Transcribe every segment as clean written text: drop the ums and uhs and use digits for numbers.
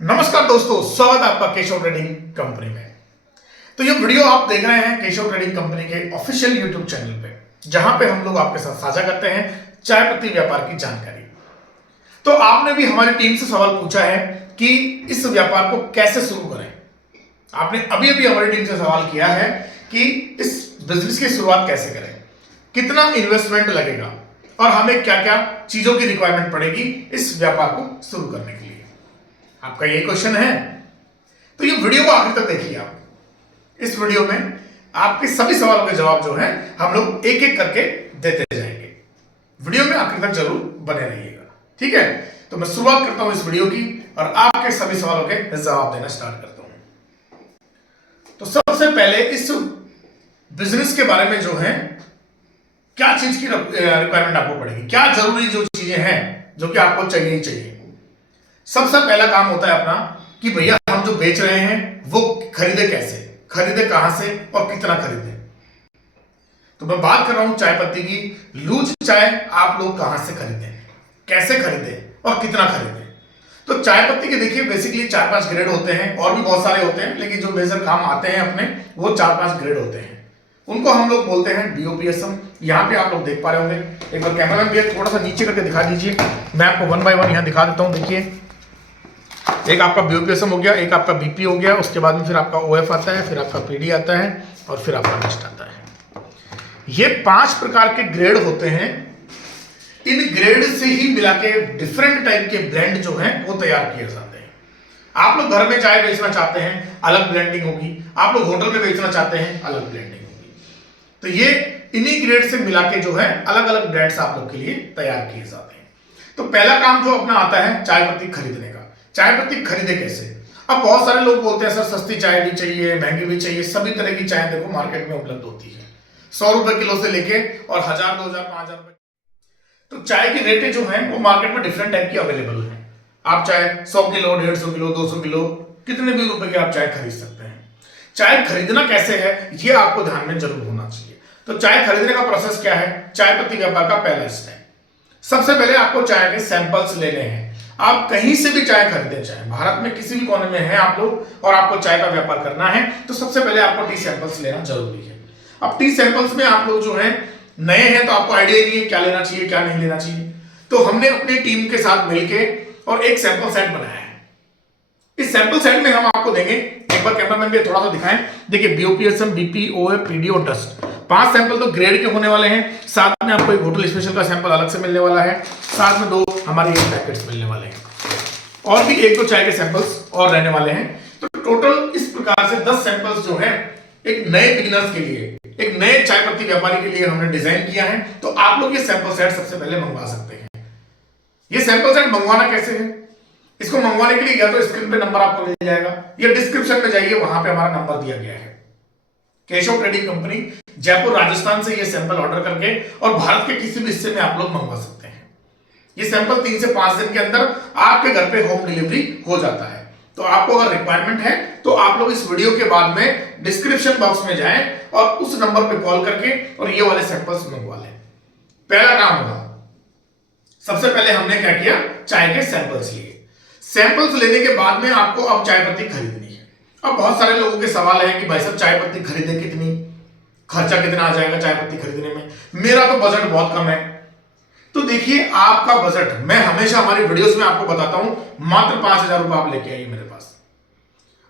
नमस्कार दोस्तों, स्वागत है आपका केशव ट्रेडिंग कंपनी में। तो ये वीडियो आप देख रहे हैं केशव ट्रेडिंग कंपनी के ऑफिशियल यूट्यूब चैनल पे, जहां पे हम लोग आपके साथ साझा करते हैं चाय पत्ती व्यापार की जानकारी। तो आपने भी हमारी टीम से सवाल पूछा है कि इस व्यापार को कैसे शुरू करें। आपने अभी अभी हमारी टीम से सवाल किया है कि इस बिजनेस की शुरुआत कैसे करें, कितना इन्वेस्टमेंट लगेगा और हमें क्या क्या चीजों की रिक्वायरमेंट पड़ेगी इस व्यापार को शुरू करने के लिए। आपका ये क्वेश्चन है तो ये वीडियो को आखिर तक देखिए। आप इस वीडियो में आपके सभी सवालों के जवाब जो हैं हम लोग एक एक करके देते जाएंगे। वीडियो में आखिर तक जरूर बने रहिएगा, ठीक है। तो मैं शुरुआत करता हूं इस वीडियो की और आपके सभी सवालों के जवाब देना स्टार्ट करता हूं। तो सबसे पहले इस बिजनेस के बारे में जो है क्या चीज की रिक्वायरमेंट आपको पड़ेगी, क्या जरूरी जो चीजें हैं जो कि आपको चाहिए ही चाहिए। सबसे पहला काम होता है अपना कि भैया हम जो बेच रहे हैं वो खरीदे कैसे, खरीदे कहां से और कितना खरीदे। तो मैं बात कर रहा हूं चाय पत्ती की। लूज चाय आप लोग कहां से खरीदें, कैसे खरीदे और कितना खरीदे। तो चाय पत्ती के देखिए बेसिकली 4-5 ग्रेड होते हैं, और भी बहुत सारे होते हैं, लेकिन जो मेजर काम आते हैं अपने वो 4-5 ग्रेड होते हैं। उनको हम लोग बोलते हैं BOPSM। यहाँ पे आप लोग देख पा रहे होंगे। एक बार कैमरामैन भैया थोड़ा सा नीचे करके दिखा दीजिए, मैं आपको 1 बाय 1 यहाँ दिखा देता हूँ। देखिए, एक आपका BOPSM हो गया, एक आपका BP हो गया, उसके बाद में फिर आपका OF आता है, फिर आपका PD आता है और फिर आपका नेस्ट आता है। ये 5 प्रकार के ग्रेड होते हैं। इन ग्रेड से ही मिला के डिफरेंट टाइप के ब्लेंड जो हैं वो तैयार किए जाते हैं। आप लोग घर में चाय बेचना चाहते हैं, अलग ब्लेंडिंग होगी। आप लोग होटल में बेचना चाहते हैं, अलग ब्लेंडिंग होगी। तो ये इन्हीं ग्रेड से मिला के जो है अलग अलग ब्लेंड्स आप लोग के लिए तैयार किए जाते हैं। तो पहला काम जो अपना आता है चाय पत्ती खरीदने का। चाय पत्ती खरीदे कैसे। अब बहुत सारे लोग बोलते हैं सर सस्ती चाय भी चाहिए, महंगी भी चाहिए। सभी तरह की चाय देखो मार्केट में उपलब्ध होती है, 100 रुपए किलो से लेके और 1000, 2000, 5000 रुपए। तो चाय की रेटें जो हैं वो मार्केट में डिफरेंट टाइप की अवेलेबल है। आप चाहे 100 किलो, 150 किलो, 200 किलो, कितने भी रुपए के आप चाय खरीद सकते हैं। चाय खरीदना कैसे है ये आपको ध्यान में जरूर होना चाहिए। तो चाय खरीदने का प्रोसेस क्या है। चाय पत्ती व्यापार का पहला स्टेप, सबसे पहले आपको चाय के सैंपल्स लेने हैं। आप कहीं से भी चाय खरीदें, चाहे भारत में किसी भी कोने में है आप लोग और आपको चाय का व्यापार करना है, तो सबसे पहले आपको टी सैंपल्स लेना जरूरी है। अब टी सैंपल्स में आप लोग जो है नए हैं तो आपको आइडिया ही नहीं है क्या लेना चाहिए क्या नहीं लेना चाहिए। तो हमने अपनी टीम के साथ मिलके और एक सैंपल सेट बनाया है। इस सैंपल सेट में हम आपको देंगे, एक बार कैमरामैन भी थोड़ा सा दिखाएं। देखिए BOPSM, BP, OF, PD और डस्ट, 5 सैंपल तो ग्रेड के होने वाले हैं। साथ में आपको एक होटल स्पेशल का सैंपल अलग से मिलने वाला है, साथ में 2 हमारे पैकेट्स मिलने वाले हैं, और भी 1-2 चाय के सैंपल्स और रहने वाले हैं। तो टोटल इस प्रकार से 10 सैंपल्स जो है एक नए बिगिनर्स के लिए, एक नए चाय पत्ती व्यापारी के लिए हमने डिजाइन किया है। तो आप लोग ये सैंपल सेट सबसे पहले मंगवा सकते हैं। ये सैंपल सेट मंगवाना कैसे है, इसको मंगवाने के लिए या तो स्क्रीन पे नंबर आपको मिल जाएगा या डिस्क्रिप्शन में जाइए, वहां पे हमारा नंबर दिया गया है। केशव ट्रेडिंग कंपनी जयपुर राजस्थान से ये सैंपल ऑर्डर करके और भारत के किसी भी हिस्से में आप लोग मंगवा सकते हैं। ये सैंपल 3 से 5 दिन के अंदर आपके घर पे होम डिलीवरी हो जाता है। तो आपको अगर रिक्वायरमेंट है तो आप लोग इस वीडियो के बाद में डिस्क्रिप्शन बॉक्स में जाएं और उस नंबर पे कॉल करके और ये वाले सैंपल्स मंगवा लें। पहला काम होगा, सबसे पहले हमने क्या किया, चाय के सैंपल्स लिए। सैंपल्स लेने के बाद में आपको अब चाय पत्ती खरीदनी है। अब बहुत सारे लोगों के सवाल है कि भाई साहब चाय पत्ती खरीदे कितनी, खर्चा कितना आ जाएगा चाय पत्ती खरीदने में, मेरा तो बजट बहुत कम है। तो देखिए आपका बजट, मैं हमेशा हमारी वीडियोस में आपको बताता हूं, मात्र 5000 रुपए आप लेके आइए मेरे पास।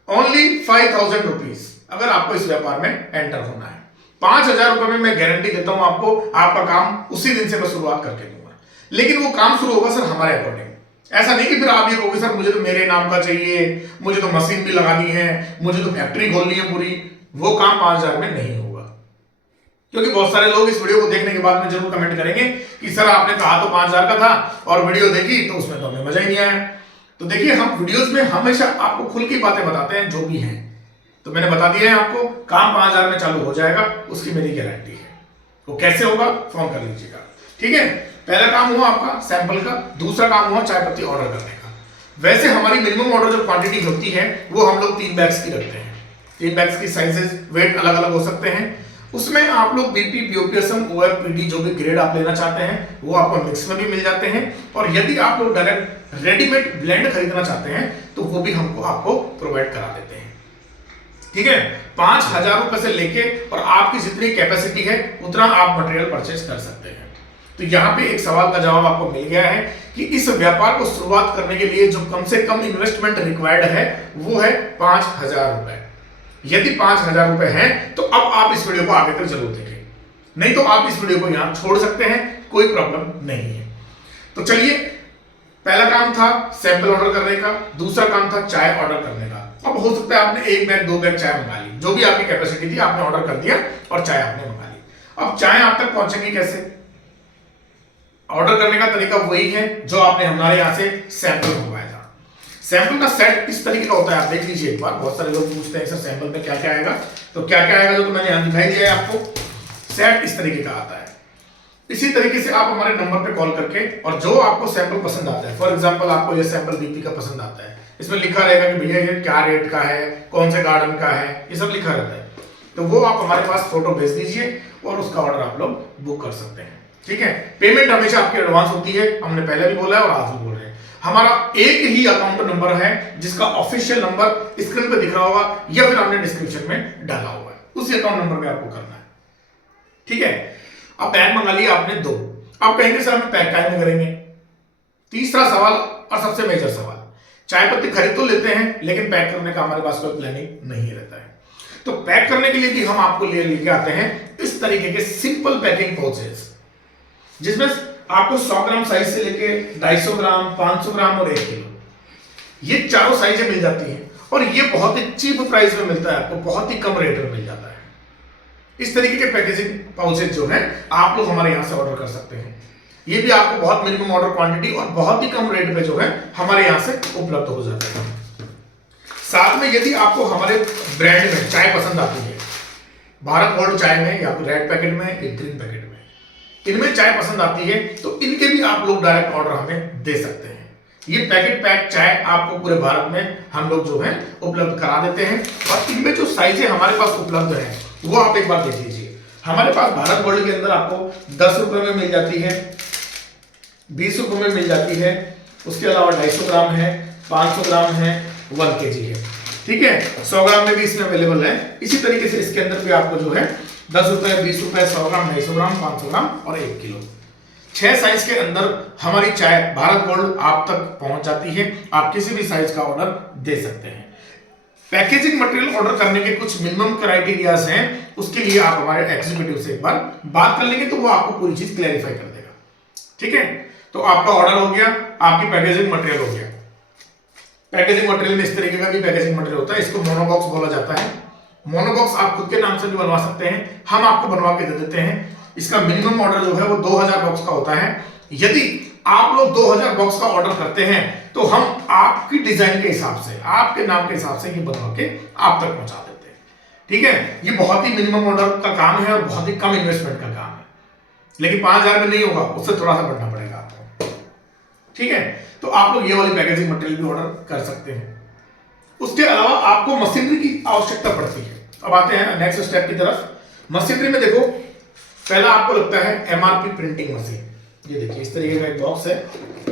ओनली 5000 रुपीज अगर आपको इस व्यापार में एंटर होना है। 5000 रुपए में मैं गारंटी देता हूं आपको, आपका काम उसी दिन से मैं शुरुआत करके दूंगा। लेकिन वो काम शुरू होगा सर हमारे अकॉर्डिंग। ऐसा नहीं कि फिर आप ये कहोगे सर मुझे तो मेरे नाम का चाहिए, मुझे तो मशीन भी लगानी है, मुझे तो फैक्ट्री खोलनी है पूरी। वो काम 5000 में नहीं होगा। क्योंकि बहुत सारे लोग इस वीडियो को देखने के बाद में जरूर कमेंट करेंगे कि सर आपने कहा तो 5000 का था और वीडियो देखी तो उसमें तो हमें मजा ही नहीं आया। तो देखिए हम वीडियोस में हमेशा आपको खुल की बातें बताते हैं जो भी हैं। तो मैंने बता दिया है आपको, काम 5000 में चालू हो जाएगा, उसकी मेरी गारंटी है। वो कैसे होगा फोन कर लीजिएगा, ठीक है। पहला काम हुआ आपका सैंपल का, दूसरा काम हुआ चाय पत्ती ऑर्डर करने का। वैसे हमारी मिनिमम ऑर्डर जो क्वांटिटी होती है वो हम लोग 3 बैग्स की रखते हैं। 3 बैग्स की साइजेस वेट अलग अलग हो सकते हैं उसमें आप लोग बीपी, बीओपीएसएम, ओएफ, पीडी जो भी ग्रेड आप लेना चाहते हैं वो आपको मिक्स में भी मिल जाते हैं। और यदि आप लोग डायरेक्ट रेडीमेड ब्लेंड खरीदना चाहते हैं तो वो भी हमको आपको प्रोवाइड करा देते हैं। ठीक है, 5,000 रुपए से लेके और आपकी जितनी कैपेसिटी है उतना आप मटेरियल परचेज कर सकते हैं। तो यहाँ पे एक सवाल का जवाब आपको मिल गया है कि इस व्यापार को शुरुआत करने के लिए जो कम से कम इन्वेस्टमेंट रिक्वायर्ड है वो है 5,000 रुपए। यदि 5,000 रुपए हैं तो अब आप इस वीडियो को आगे तक जरूर देखें, नहीं तो आप इस वीडियो को यहां छोड़ सकते हैं, कोई प्रॉब्लम नहीं है। तो चलिए, पहला काम था सैंपल ऑर्डर करने का, दूसरा काम था चाय ऑर्डर करने का। अब हो सकता है आपने 1 बैग 2 बैग चाय मंगा ली, जो भी आपकी कैपेसिटी थी आपने ऑर्डर कर दिया और चाय आपने मंगा ली। अब चाय आप तक पहुंचेगी कैसे? ऑर्डर करने का तरीका वही है जो आपने हमारे यहां से सैंपल मंगवाया था। सैंपल का सेट इस तरीके का होता है, आप देख लीजिए एक बार। बहुत सारे लोग पूछते हैं सर सैंपल में क्या क्या आएगा, तो क्या क्या आएगा जो तो मैंने यहां दिखाई दिया है आपको। सेट इस तरीके का आता है। इसी तरीके से आप हमारे नंबर पे कॉल करके और जो आपको सैंपल पसंद आता है, फॉर एग्जांपल आपको ये सैंपल बीपी का पसंद आता है, इसमें लिखा रहेगा कि भैया ये क्या रेट का है, कौन से गार्डन का है, ये सब लिखा रहता है। तो वो आप हमारे पास फोटो भेज दीजिए और उसका ऑर्डर आप लोग बुक कर सकते हैं। ठीक है, पेमेंट हमेशा आपकी एडवांस होती है, हमने पहले भी बोला है और आज भी बोल रहे हैं। हमारा एक ही अकाउंट नंबर है जिसका ऑफिशियल नंबर स्क्रीन पे दिख रहा होगा या फिर हमने डिस्क्रिप्शन में डाला हुआ है, उसी अकाउंट नंबर पे आपको करना है। ठीक है, अब बैग मंगा लिया आपने 2, आप कहेंगे सर हमें पैक काहे में करेंगे? तीसरा सवाल और सबसे मेजर सवाल, चाय पत्ती खरीद तो लेते हैं लेकिन पैक करने का हमारे पास कोई प्लानिंग नहीं रहता है। तो पैक करने के लिए भी हम आपको लेके आते हैं इस तरीके के सिंपल पैकिंग पाउचेस, जिसमें आपको 100 ग्राम साइज से लेके 250 ग्राम, 500 ग्राम और 1 किलो, ये चारों साइजें मिल जाती हैं। और ये बहुत ही चीप प्राइस में मिलता है आपको, बहुत ही कम रेट में मिल जाता है। इस तरीके के पैकेजिंग पाउचेज जो है आप लोग हमारे यहां से ऑर्डर कर सकते हैं। ये भी आपको बहुत मिनिमम ऑर्डर क्वांटिटी और बहुत ही कम रेट पे जो है हमारे यहां से उपलब्ध हो जाता है। साथ में यदि आपको हमारे ब्रांड में चाय पसंद आती है, भारत गोल्ड चाय में या फिर रेड पैकेट में या ग्रीन पैकेट में, इनमें चाय पसंद आती है तो इनके भी आप लोग डायरेक्ट ऑर्डर हमें दे सकते हैं। ये पैकेट पैक चाय आपको पूरे भारत में हम लोग जो है उपलब्ध करा देते हैं। और इनमें जो साइजें हमारे पास उपलब्ध है वो आप एक बार देख लीजिए। हमारे पास भारत गोल्ड के अंदर आपको 10 रुपए में मिल जाती है, 20 रुपए में मिल जाती है, उसके अलावा 250 ग्राम है, 500 ग्राम है, 1 kg है। ठीक है, 100 ग्राम में भी इसमें अवेलेबल है। इसी तरीके से इसके अंदर भी आपको जो है 10 रुपए, 20 रुपए, 100 ग्राम, 250 ग्राम, 500 ग्राम और 1 किलो, 6 साइज के अंदर हमारी चाय भारत गोल्ड आप तक पहुंच जाती है। आप किसी भी साइज का ऑर्डर दे सकते हैं। पैकेजिंग मटेरियल ऑर्डर करने के कुछ मिनिमम क्राइटेरियाज हैं, उसके लिए आप हमारे एग्जीक्यूटिव से एक बार बात कर लेंगे तो वो आपको पूरी चीज क्लैरिफाई कर देगा। ठीक है, तो आपका ऑर्डर हो गया, आपकी पैकेजिंग मटेरियल हो गया। पैकेजिंग मटेरियल में इस तरीके का भी पैकेजिंग मटेरियल होता है, इसको मोनोबॉक्स बोला जाता है। मोनोबॉक्स आप खुद के नाम से भी बनवा सकते हैं, हम आपको बनवा के दे देते हैं। इसका मिनिमम ऑर्डर जो है वो 2000 बॉक्स का होता है। यदि आप लोग 2000 बॉक्स का ऑर्डर करते हैं तो हम आपकी डिजाइन के हिसाब से, आपके नाम के हिसाब से ये बनवा के आप तक पहुंचा देते हैं। ठीक है, ये बहुत ही मिनिमम ऑर्डर का काम है और बहुत ही कम इन्वेस्टमेंट का काम है, लेकिन 5000 में नहीं होगा, उससे थोड़ा सा बढ़ना पड़ेगा आपको। ठीक है, तो आप लोग ये वाली पैकेजिंग मटेरियल भी ऑर्डर कर सकते हैं। उसके अलावा आपको मशीनरी की आवश्यकता पड़ती है। अब आते हैं नेक्स्ट स्टेप की तरफ। मशीनरी में देखो, पहला आपको लगता है एमआरपी प्रिंटिंग मशीन। ये देखिए इस तरीके का एक बॉक्स है,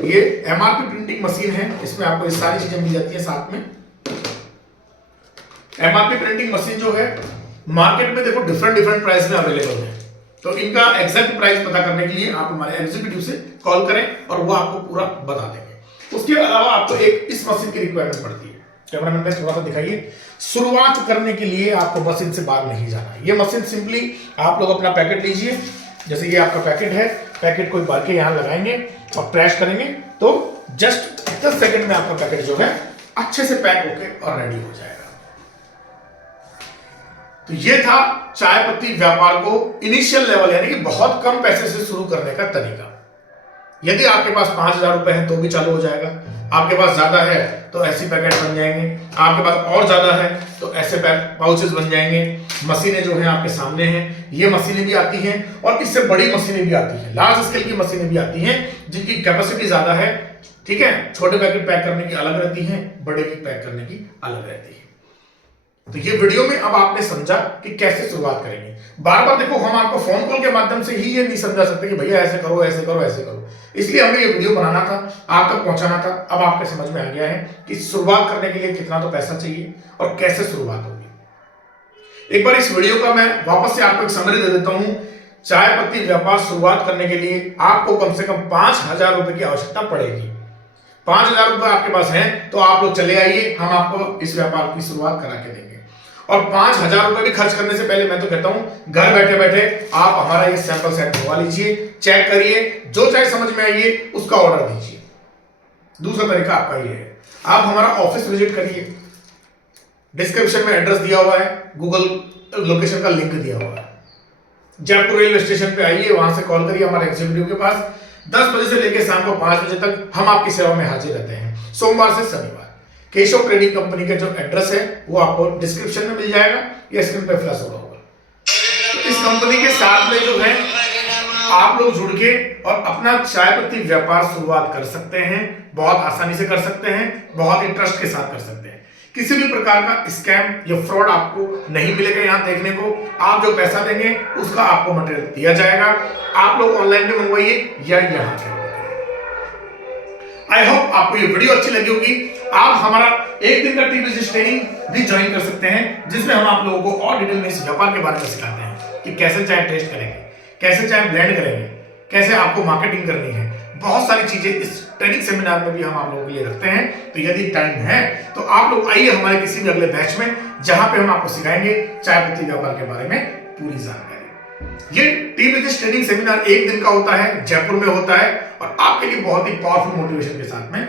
ये एमआरपी प्रिंटिंग मशीन है। इसमें आपको ये सारी चीजें मिल जाती है साथ में। एमआरपी प्रिंटिंग मशीन जो है मार्केट में देखो डिफरेंट प्राइस में अवेलेबल है, तो इनका एग्जैक्ट प्राइस पता करने के लिए आप हमारे एग्जीक्यूटिव से कॉल करें और वो आपको पूरा बता देंगे। उसके अलावा आपको एक इस मशीन की रिक्वायरमेंट पड़ती है। कैमरामैन में थोड़ा सा दिखाइए। शुरुआत करने के लिए आपको मशीन से बाहर नहीं जाना है। ये मशीन सिंपली आप लोग अपना पैकेट लीजिए, जैसे ये आपका पैकेट है, पैकेट को एक बार के यहाँ लगाएंगे और प्रेस करेंगे तो जस्ट 10 सेकंड में आपका पैकेट जो है अच्छे से पैक होके और रेडी हो जाएगा। तो ये था चाय पत्ती व्यापार को इनिशियल लेवल यानी कि बहुत कम पैसे से शुरू करने का तरीका। यदि आपके पास 5000 रुपए है तो भी चालू हो जाएगा, आपके पास ज्यादा है तो ऐसी पैकेट बन जाएंगे, आपके पास और ज्यादा है तो ऐसे पाउचेस बन जाएंगे। मशीनें जो हैं आपके सामने हैं, ये मशीनें भी आती हैं और इससे बड़ी मशीनें भी आती हैं, लार्ज स्केल की मशीनें भी आती हैं जिनकी कैपेसिटी ज्यादा है। ठीक है, छोटे पैकेट पैक करने की अलग रहती है, बड़े की पैक करने की अलग रहती है। तो ये वीडियो में अब आपने समझा कि कैसे शुरुआत करेंगे। बार बार देखो, हम आपको फोन कॉल के माध्यम से ही ये नहीं समझा सकते कि भैया ऐसे करो ऐसे करो ऐसे करो, इसलिए हमें ये वीडियो बनाना था, आप तक पहुंचाना था। अब आपके समझ में आ गया है कि शुरुआत करने के लिए कितना तो पैसा चाहिए और कैसे शुरुआत होगी। एक बार इस वीडियो का मैं वापस से आपको एक समरी दे देता हूं। चाय पत्ती व्यापार शुरुआत करने के लिए आपको कम से कम 5,000 रुपए की आवश्यकता पड़ेगी। 5,000 रुपए आपके पास है तो आप लोग चले आइए, हम आपको इस व्यापार की शुरुआत करा के देंगे। और 5,000 रुपए भी खर्च करने से पहले मैं तो कहता हूं घर बैठे बैठे आप हमारा ये सैंपल सेट मंगवा लीजिए, चेक करिए, जो चाहे समझ में आइए उसका ऑर्डर दीजिए। दूसरा तरीका आपका ये है, आप हमारा ऑफिस विजिट करिए, डिस्क्रिप्शन में एड्रेस दिया हुआ है, गूगल लोकेशन का लिंक दिया हुआ है। जयपुर रेलवे स्टेशन पे आइए, वहां से कॉल करिए हमारे एग्जीक्यूटिव के पास। 10 बजे से लेकर शाम को 5 बजे तक हम आपकी सेवा में हाजिर रहते हैं, सोमवार से शनिवार। केशव ट्रेडिंग कंपनी का जो एड्रेस है वो आपको डिस्क्रिप्शन में मिल जाएगा या स्क्रीन पे फ्लैश हो रहा होगा। तो इस कंपनी के साथ में जो है आप लोग जुड़ के और अपना चाय पत्ती व्यापार शुरुआत कर सकते हैं, बहुत आसानी से कर सकते हैं, बहुत ही ट्रस्ट के साथ कर सकते हैं। किसी भी प्रकार का स्कैम या फ्रॉड आपको नहीं मिलेगा यहाँ देखने को। आप जो पैसा देंगे उसका आपको मटेरियल दिया जाएगा, आप लोग ऑनलाइन भी मंगवाइए या यहाँ से। आई होप आपको ये वीडियो अच्छी लगी होगी। आप हमारा एक दिन का टीवी ट्रेनिंग भी ज्वाइन कर सकते हैं, जिसमें हम आप लोगों को और डिटेल में इस व्यापार के बारे में सिखाते हैं कि कैसे चाय टेस्ट करेंगे, कैसे चाय ब्लेंड करेंगे, कैसे आपको मार्केटिंग करनी है। बहुत सारी चीजें इस ट्रेनिंग सेमिनार में भी हम आप लोगों के लिए रखते हैं। तो यदि टाइम है तो आप लोग आइए हमारे किसी भी अगले बैच में, जहां पे हम आपको सिखाएंगे चाय पत्ती व्यापार के बारे में पूरी जानकारी। ये टीम बिजनेस ट्रेनिंग सेमिनार एक दिन का होता है, जयपुर में होता है और आपके लिए बहुत ही पावरफुल मोटिवेशन के साथ में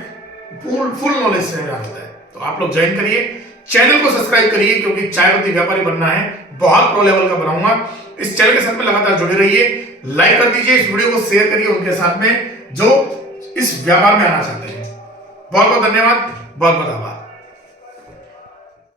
फुल नॉलेज सेमिनार होता है। तो आप लोग ज्वाइन करिए, चैनल को सब्सक्राइब करिए, क्योंकि चाय पत्ती व्यापारी बनना है, बहुत प्रो लेवल का बनाऊंगा। इस चैनल के साथ में लगातार जुड़े रहिए, लाइक कर दीजिए, इस वीडियो को शेयर करिए उनके साथ में जो इस व्यापार में आना चाहते हैं। बहुत बहुत धन्यवाद, बहुत बहुत आभार।